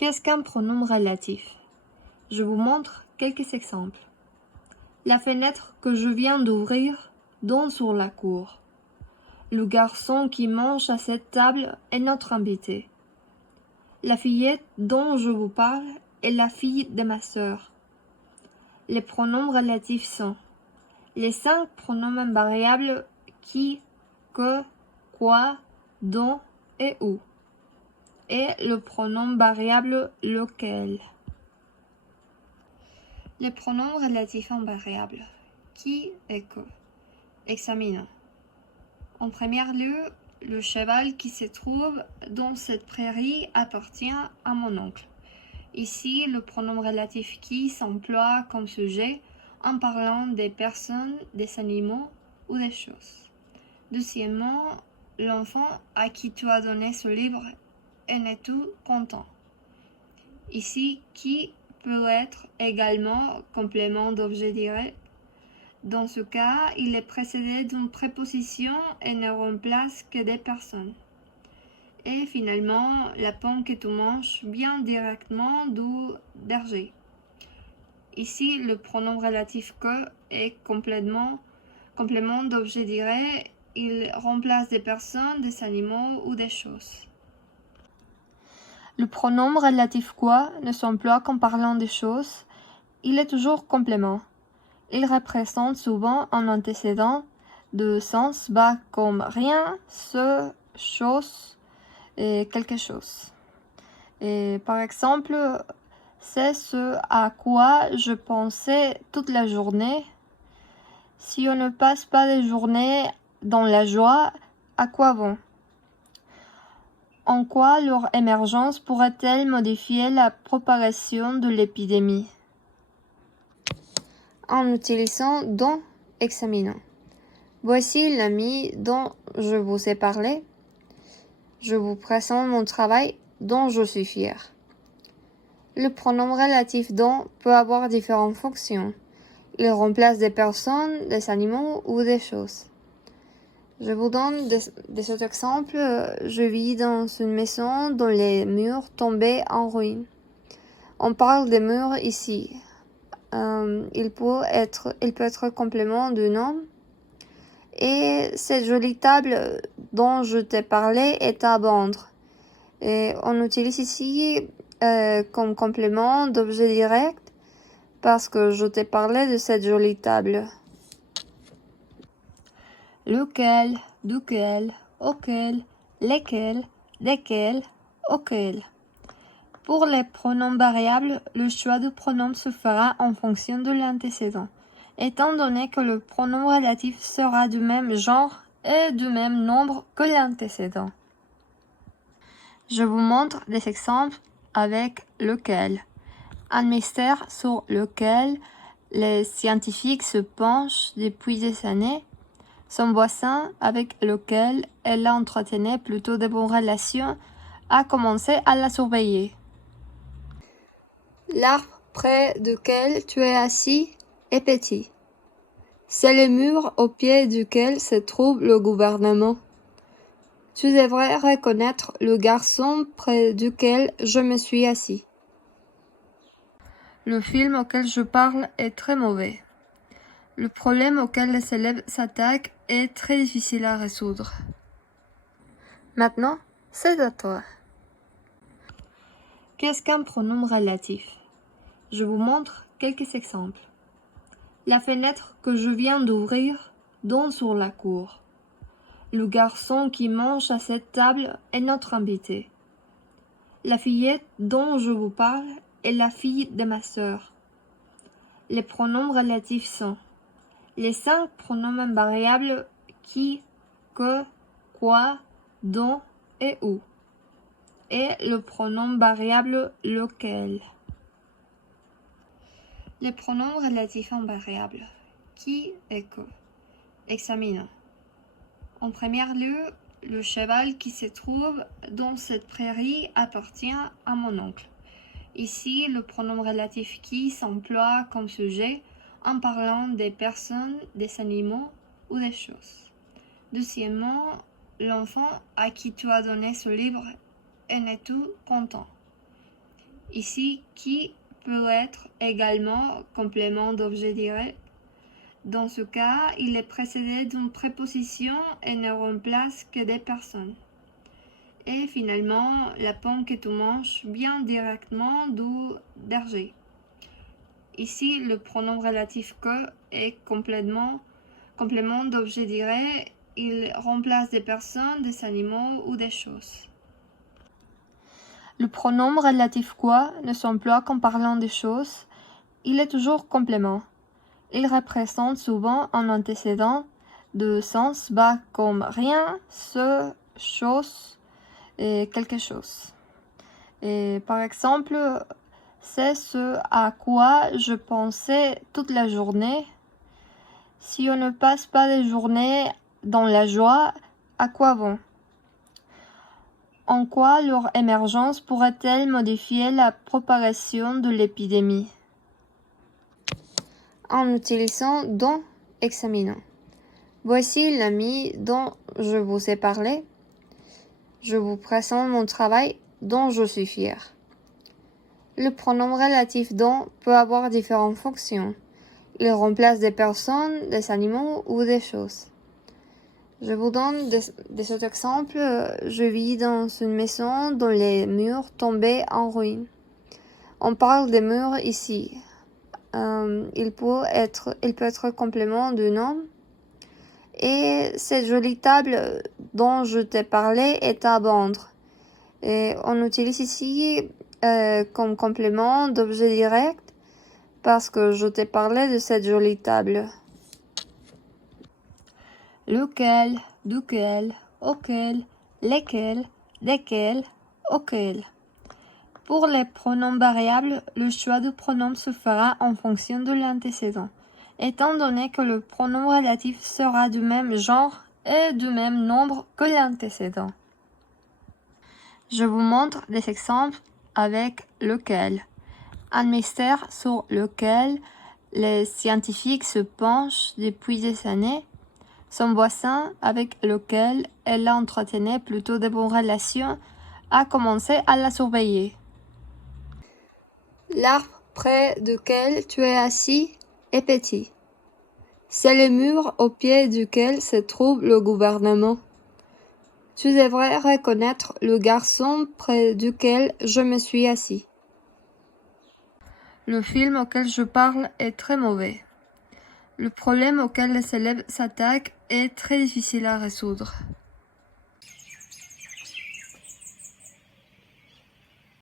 Qu'est-ce qu'un pronom relatif? Je vous montre quelques exemples. La fenêtre que je viens d'ouvrir donne sur la cour. Le garçon qui mange à cette table est notre invité. La fillette dont je vous parle est la fille de ma sœur. Les pronoms relatifs sont les 5 pronoms invariables qui, que, quoi, dont et où, et le pronom variable lequel. Les pronoms relatifs invariables qui et que. Examinons. En premier lieu, le cheval qui se trouve dans cette prairie appartient à mon oncle. Ici, le pronom relatif qui s'emploie comme sujet en parlant des personnes, des animaux ou des choses. Deuxièmement, l'enfant à qui tu as donné ce livre en est tout content. Ici, qui peut être également complément d'objet direct. Dans ce cas, il est précédé d'une préposition et ne remplace que des personnes. Et finalement, la pomme que tu manges vient directement du berger. Ici, le pronom relatif que est complément d'objet direct. Il remplace des personnes, des animaux ou des choses. Le pronom relatif quoi ne s'emploie qu'en parlant des choses. Il est toujours complément. Il représente souvent un antécédent de sens bas comme rien, ce, chose et quelque chose. Et par exemple, c'est ce à quoi je pensais toute la journée. Si on ne passe pas les journées dans la joie, à quoi bon? En quoi leur émergence pourrait-elle modifier la propagation de l'épidémie? En utilisant dont, examinons. Voici l'ami dont je vous ai parlé. Je vous présente mon travail dont je suis fier. Le pronom relatif dont peut avoir différentes fonctions. Il remplace des personnes, des animaux ou des choses. Je vous donne des autres exemples. Je vis dans une maison dont les murs tombaient en ruine. On parle des murs ici. Il peut être complément du nom. Et cette jolie table dont je t'ai parlé est à vendre. Et on utilise ici comme complément d'objet direct parce que je t'ai parlé de cette jolie table. Lequel, duquel, auquel, lesquels, desquels, auquel. Pour les pronoms variables, le choix du pronom se fera en fonction de l'antécédent, étant donné que le pronom relatif sera du même genre et du même nombre que l'antécédent. Je vous montre des exemples avec lequel. Un mystère sur lequel les scientifiques se penchent depuis des années. Son voisin, avec lequel elle entretenait plutôt de bonnes relations, a commencé à la surveiller. L'arbre près duquel tu es assis est petit. C'est le mur au pied duquel se trouve le gouvernement. Tu devrais reconnaître le garçon près duquel je me suis assis. Le film auquel je parle est très mauvais. Le problème auquel les élèves s'attaquent est très difficile à résoudre. Maintenant, c'est à toi. Qu'est-ce qu'un pronom relatif? Je vous montre quelques exemples. La fenêtre que je viens d'ouvrir donne sur la cour. Le garçon qui mange à cette table est notre invité. La fillette dont je vous parle est la fille de ma sœur. Les pronoms relatifs sont les 5 pronoms invariables qui, que, quoi, dont et où, et le pronom variable lequel. Les pronoms relatifs invariables qui et que. Examinons. En premier lieu, le cheval qui se trouve dans cette prairie appartient à mon oncle. Ici, le pronom relatif qui s'emploie comme sujet en parlant des personnes, des animaux ou des choses. Deuxièmement, l'enfant à qui tu as donné ce livre en est tout content. Ici, qui peut être également complément d'objet direct. Dans ce cas, il est précédé d'une préposition et ne remplace que des personnes. Et finalement, la pomme que tu manges vient directement du berger. Ici, le pronom relatif que est complément d'objet direct. Il remplace des personnes, des animaux ou des choses. Le pronom relatif quoi ne s'emploie qu'en parlant des choses. Il est toujours complément. Il représente souvent un antécédent de sens bas comme rien, ce, chose et quelque chose. Et par exemple, c'est ce à quoi je pensais toute la journée. Si on ne passe pas des journées dans la joie, à quoi bon? En quoi leur émergence pourrait-elle modifier la propagation de l'épidémie? En utilisant dont, examinons. Voici l'ami dont je vous ai parlé. Je vous présente mon travail dont je suis fier. Le pronom relatif dont peut avoir différentes fonctions. Il remplace des personnes, des animaux ou des choses. Je vous donne des autres exemples. Je vis dans une maison dont les murs tombaient en ruine. On parle des murs ici. Il peut être complément du nom. Et cette jolie table dont je t'ai parlé est à vendre. Et on utilise ici comme complément d'objet direct parce que je t'ai parlé de cette jolie table. Lequel, duquel, auquel, lesquels, desquels, auquel. Pour les pronoms variables, le choix du pronom se fera en fonction de l'antécédent, étant donné que le pronom relatif sera du même genre et du même nombre que l'antécédent. Je vous montre des exemples avec lequel. Un mystère sur lequel les scientifiques se penchent depuis des années. Son voisin, avec lequel elle entretenait plutôt de bonnes relations, a commencé à la surveiller. L'arbre près duquel tu es assis est petit. C'est le mur au pied duquel se trouve le gouvernement. Tu devrais reconnaître le garçon près duquel je me suis assis. Le film auquel je parle est très mauvais. Le problème auquel les élèves s'attaquent est très difficile à résoudre.